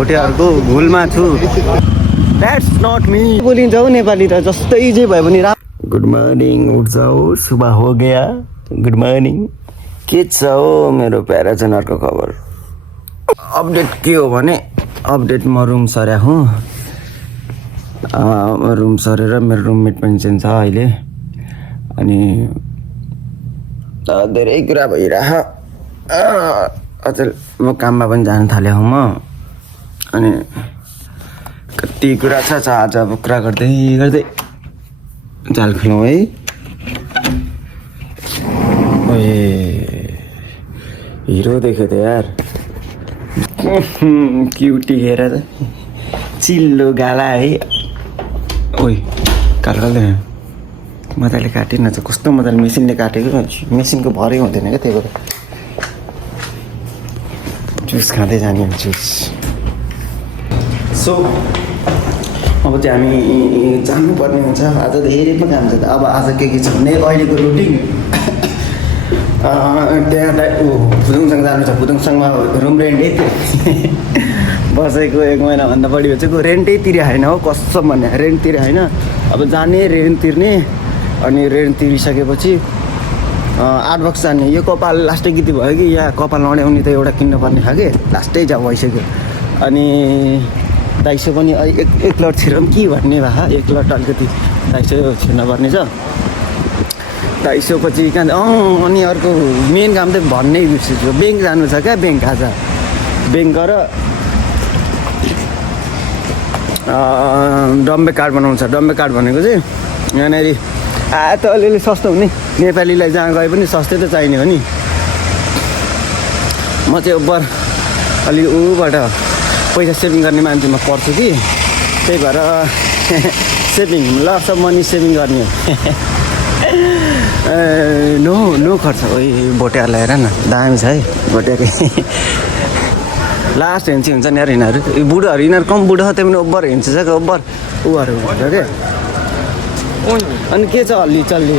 भोटेहरूको भुलमा छु। That's not me बोलिन्छ हौ नेपाली त जस्तै जे भयो भने गुड मर्निङ उठ जाऊ सुबह हो गया गुड मर्निङ के छ हो मेरो प्याराजनरको खबर अपडेट के हो भने अपडेट म रुम सरे हुँ रुम सरेर मेरो रुममेट पनि चाहिँ छ अहिले अनि धेरै कुरा भइरह अझ म काममा पनि जान थालेँ म अनि कति कुरा छ आज अब कुरा गर्दै गर्दै जाल खेलौँ है ओए हिरो देख्यो त यार क्युटी हेर त चिल्लो गाला है ओइ काट्दै मजाले काटेन चाहिँ कस्तो मजाले मेसिनले काटेको मेसिनको भरै हुँदैन क्या त्यही भएर जुस खाँदै जाने जुस सो अब चाहिँ हामी जानुपर्ने हुन्छ आज धेरै पनि काम छ अब आज के छ भने अहिलेको रुटिन त्यहाँ फुदुङसँग जानु छ फुदुङसँगमा रुम रेन्ट बसेको 1 महिनाभन्दा बढी भइसक्यो रेन्टै तिरे होइन हो कसम भन्ने रेन्ट तिरे होइन अब जाने रेन्ट तिर्ने अनि रेन्ट तिरिसकेपछि 8 बक्स जाने यो कपाल लास्टै गीती भयो कि यहाँ कपाल नड्याउने त एउटा किन्न पर्ने खाके लास्टै जा भइसक्यो अनि दाइसो पनि एक लट छिरौँ के भन्ने भए एक लट अलिकति दाइसो छिर्न पर्ने छ दाइसो पछि कहाँ अनि अर्को मेन काम त भन्नै बिर्सियो ब्याङ्क जानु छ क्या ब्याङ्क आज ब्याङ्क गएर डम्बे कार्ड बनाउनु छ डम्बे कार्ड भनेको चाहिँ यहाँनिर त अलिअलि सस्तो हुने नेपालीलाई जहाँ गए पनि सस्तै त चाहिने हो नि म चाहिँ ओभर अलि ऊबाट पैसा सेभिङ गर्ने मान्छेमा पर्छु कि त्यही भएर saving lots of money saving गर्ने नो खर्च ओइ भोटेहरूलाई हेर न दामी छ है भोटेकै लास्ट हेन्ची हुन्छ नि यार यिनीहरू बुढोहरू यिनीहरू कम बुढो त्यही पनि ओभर हेन्च छ क्या ओभर ऊहरू हुन्छ क्या अनि के छ हल्ली चल्ली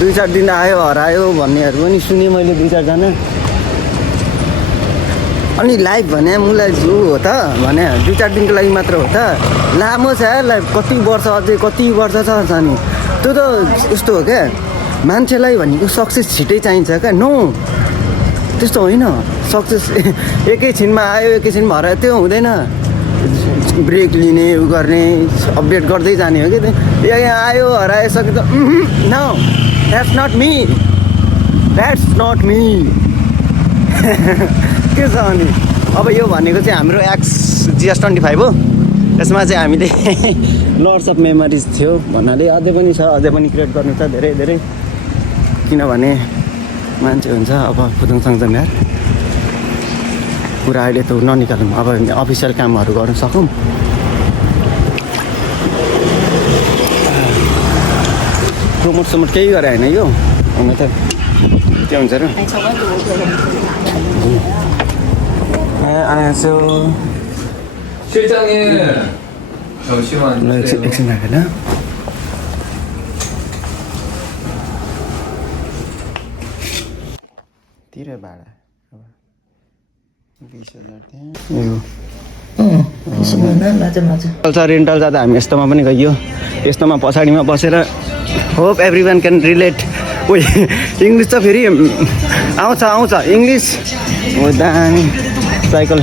2-4 दिन आयो हरायो भन्नेहरू पनि सुनेँ मैले 2-4 जना अनि लाइभ भने मुलाई जो हो त भने 2-4 दिनको लागि मात्र हो त लामो छ यार लाइभ कति वर्ष अझै कति वर्ष छ नि त्यो त यस्तो हो क्या मान्छेलाई भनेको सक्सेस छिटै चाहिन्छ क्या नो त्यस्तो होइन सक्सेस एकैछिनमा आयो एकैछिन हरायो त्यो हुँदैन ब्रेक लिने उ गर्ने अपडेट गर्दै जाने हो कि यहाँ आयो हरायो सक्यो त नो द्याट्स नट मी के छ अनि अब यो भनेको चाहिँ हाम्रो एक्स GS25 हो यसमा चाहिँ हामीले लट्स अफ मेमोरिज थियो भन्नाले अझै पनि छ अझै पनि क्रिएट गर्नु छ धेरै धेरै किनभने मान्छे हुन्छ अब फुदुङसँग जाने यार कुरा अहिले त ननिकालौँ अब अफिसियल कामहरू गर्न सकौँ प्रमोट केही गरे होइन यो अन्त त के हुन्छ र 안녕하세요. 실장님 잠시만요. 액션 나가나? तिरे भाडा 20,000 चल्छ रेन्टल जाँदा हामी यस्तोमा पनि गइयो यस्तोमा पछाडिमा बसेर होप एभ्रिवान क्यान रिलेट ओइ इङ्ग्लिस त फेरि आउँछ इङ्ग्लिस हो दामी साइकल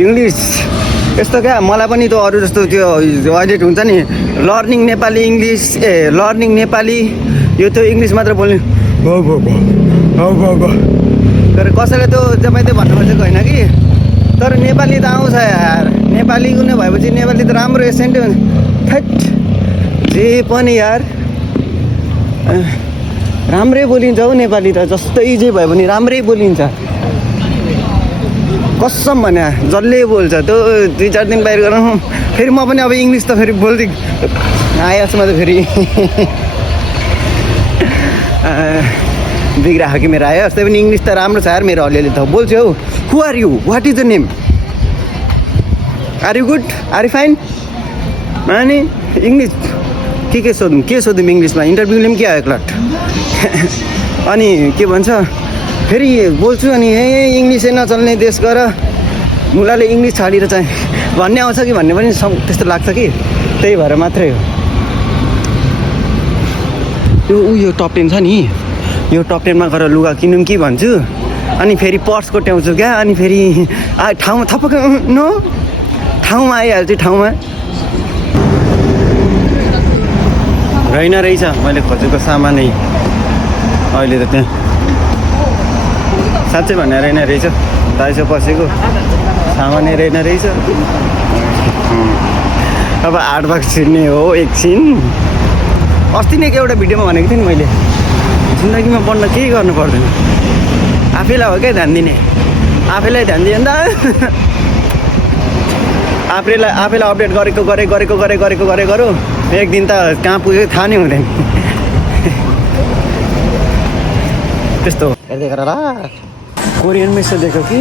इङ्ग्लिस यस्तो क्या मलाई पनि त अरू जस्तो त्यो अहिले हुन्छ नि learning Nepali English learning Nepali यो त्यो इङ्ग्लिस मात्र बोल्ने तर कसैले त्यो तपाईँ भन्नु खोजेको होइन कि तर नेपाली त आउँछ यार नेपाली कुनै भएपछि नेपाली त राम्रो एसेन्टै हुन्छ थैट जे पनि यार राम्रै बोलिन्छ हौ नेपाली त जस्तै जे भयो भने राम्रै बोलिन्छ कसम भने जसले बोल्छ त्यो 2-4 दिन बाहिर गरौँ फेरि म पनि अब इङ्ग्लिस त फेरि बोल्दै आएसमा त फेरि बिग्रायो कि मेरो आयो त्यही पनि इङ्ग्लिस त राम्रो छ यार मेरो अलिअलि त बोल्छु हौ who are you what is the name are you good are you fine अनि इङ्ग्लिस के सोधौँ इङ्ग्लिसमा इन्टरभ्यूले पनि के आयो क्लट अनि के भन्छ फेरि बोल्छु अनि ए इङ्ग्लिसै नचल्ने देश गर मुलाले इङ्ग्लिस छाडेर चाहिँ भन्ने आउँछ कि भन्ने पनि त्यस्तो लाग्छ कि त्यही भएर मात्रै हो। यो टप 10 छ नि, यो टप 10 मा गएर लुगा किनौँ कि भन्छु अनि फेरि पर्स कोट्याउँछु क्या अनि फेरि ठाउँमा थपक्क नो ठाउँमा आइहाल्छु ठाउँमा रहेन रहेछ मैले खोजेको सामानै अहिले त त्यहाँ साँच्चै भनेर रहेन रहेछ दाइसो पसेको सामानै रहेन रहेछ। अब 8 बक्स छिर्ने हो एकछिन। अस्ति नै एउटा भिडियोमा भनेको थिएँ नि मैले जिन्दगीमा पढ्न केही गर्नु पर्दैन आफैलाई हो क्या ध्यान दिने आफैलाई ध्यान दियो नि त आफैलाई अपडेट गरेको एक दिन त कहाँ पुग्यो थाहा नै हुँदैन त्यस्तो हेर्दै गर कोरियन मेसो दिएको कि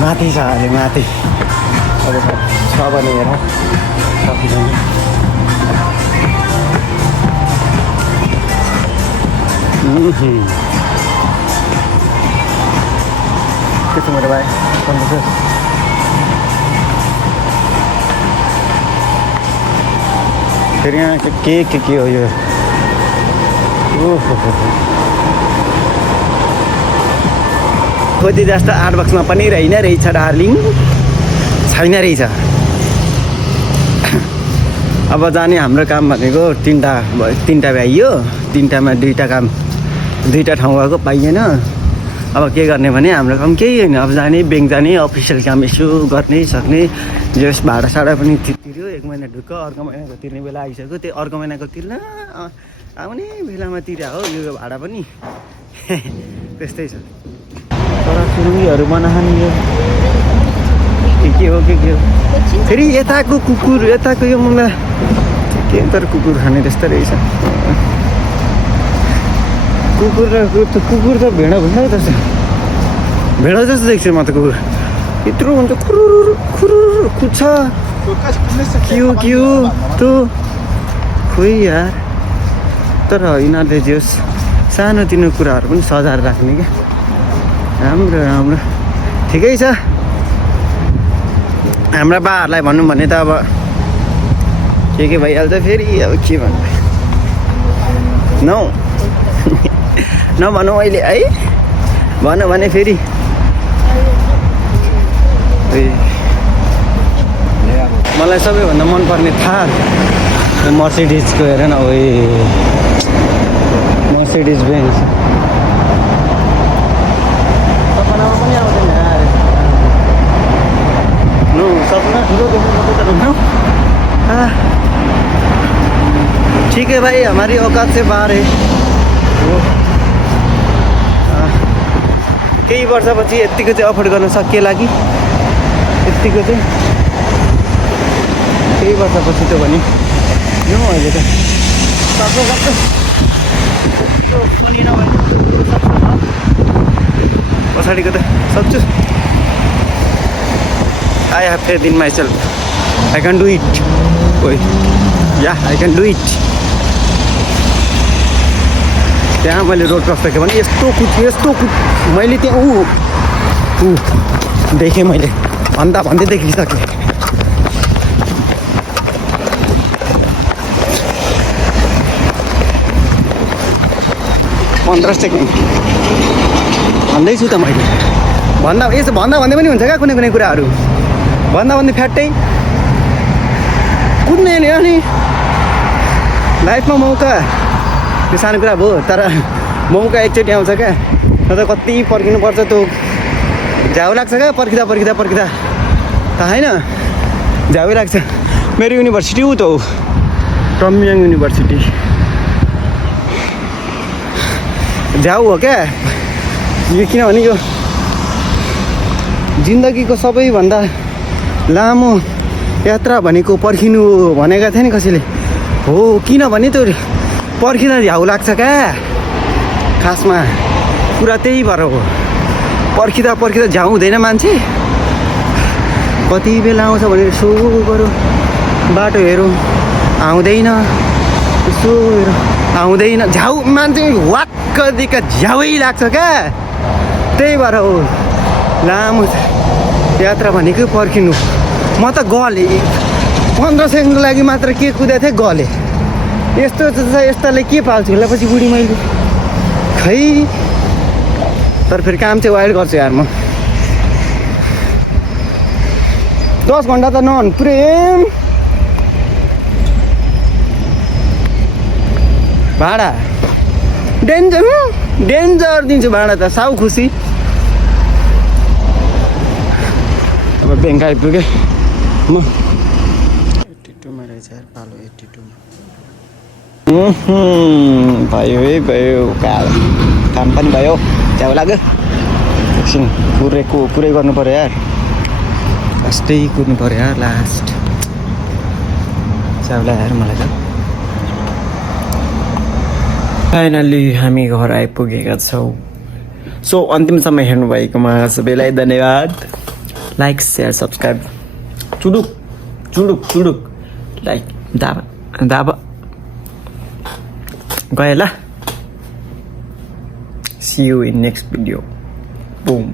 माथि छ अहिले माथि अब छ भने हेर सकिँदैन के छ मेरो भाइ भन्नुहोस् फेरि यहाँ के हो यो खोजी जस्तो 8 बक्समा पनि रहेन रहेछ डार्लिङ छैन रहेछ। अब जाने हाम्रो काम भनेको तिनवटा भ्याइयो 3टामा 2टा काम 2टा ठाउँ गएको पाइएन। अब के गर्ने भने हाम्रो काम केही होइन अब जाने ब्याङ्क जाने अफिसियल काम यसो गर्ने सक्ने जस भाडासाडा पनि तिर्यो 1 महिना ढुक्क अर्को महिनाको तिर्ने बेला आइसक्यो त्यो अर्को महिनाको तिर्न आउने बेलामा तिर्या हो यो भाडा पनि त्यस्तै छ। तर सुरुङ्गीहरू बनाहानी यो के हो फेरि यताको कुकुर यताको यो मलाई के तर कुकुर खाने त्यस्तो रहेछ कुकुर त भेडा जस्तो देख्छु म त कुकुर यत्रो हुन्छ खुरुरु कुद्छ क्यु त्यो खोइ यार तर यिनीहरूले जस सानोतिनो कुराहरू पनि सजाएर राख्ने क्या राम्रो ठिकै छ। हाम्रा बाहरूलाई भनौँ भने त अब के भइहाल्छ फेरि अब के भन्नु नभनौँ अहिले है भनौँ भने फेरि मलाई सबैभन्दा मनपर्ने थार मर्सिडिजको हेर न मर्सिडिज बेन्ज सपनामा पनि आउँदैन सपना ठुलो देख्नु ठीक है भाई हमारी औकात से बाहर है केही वर्षपछि यतिको चाहिँ अफोर्ड गर्न सकिएला कि यतिको चाहिँ केही वर्षपछि त भने यो अहिले त पछाडिको त सक्छु I have faith in myself. I can do it. Yeah, I can do it. त्यहाँ मैले रोड क्रस देखेँ भने यस्तो कुद मैले त्यहाँ देखेँ मैले भन्दै देखिसकेँ। 15 सेकेन्ड भन्दैछु त मैले भन्दा भन्दै पनि हुन्छ क्या कुनै कुराहरू भन्दै फ्याट्टै कुद्ने नि अनि लाइफमा मौका त्यो सानो कुरा भयो तर मौका एकचोटि आउँछ क्या न त कति पर्खिनुपर्छ त्यो झ्याउ लाग्छ क्या पर्खिँदा त होइन झ्याउ लाग्छ। मेरो युनिभर्सिटी ऊ त हो टम्याङ युनिभर्सिटी झ्याउ हो क्या यो किनभने यो जिन्दगीको सबैभन्दा लामो यात्रा भनेको पर्खिनु भनेका थिए नि कसैले हो किनभने त्यो पर्खिँदा झ्याउ लाग्छ क्या खासमा कुरा त्यही भएर हो पर्खिँदा झ्याउ हुँदैन मान्छे कति बेला आउँछ भनेर यसो गरौँ बाटो हेरौँ आउँदैन यसो हेरौँ आउँदैन झ्याउ मान्छे वाट दिक्क झ्याउै लाग्छ क्या त्यही भएर हो लामो यात्रा भनेको पर्खिनु म त गलेँ 15 सेकेन्डको लागि मात्र के कुदेको थिएँ गलेँ यस्तो यस्ताले के पाल्छु होला पछि बुढी मैले खै तर फेरि काम चाहिँ वाइड गर्छु यार म 10 घन्टा त नहुन् प्रेम भाडा डेन्जर दिन्छु भाडा त साउ खुसी अब ब्याङ्क आइपुगेँ म 82मा रहेछ यार पालो 82मा भयो है भयो काम पनि भयो च्याउ लाग्यो एकछिन पुरै गर्नु पऱ्यो यार लास्टै कुद्नु पऱ्यो यार लास्ट च्याउ लाग्यो मलाई त फाइनल्ली हामी घर आइपुगेका छौँ सो अन्तिमसम्म हेर्नुभएकोमा सबैलाई धन्यवाद लाइक सेयर सब्सक्राइब चुडुक लाइक दाबा गए ल see you in next video boom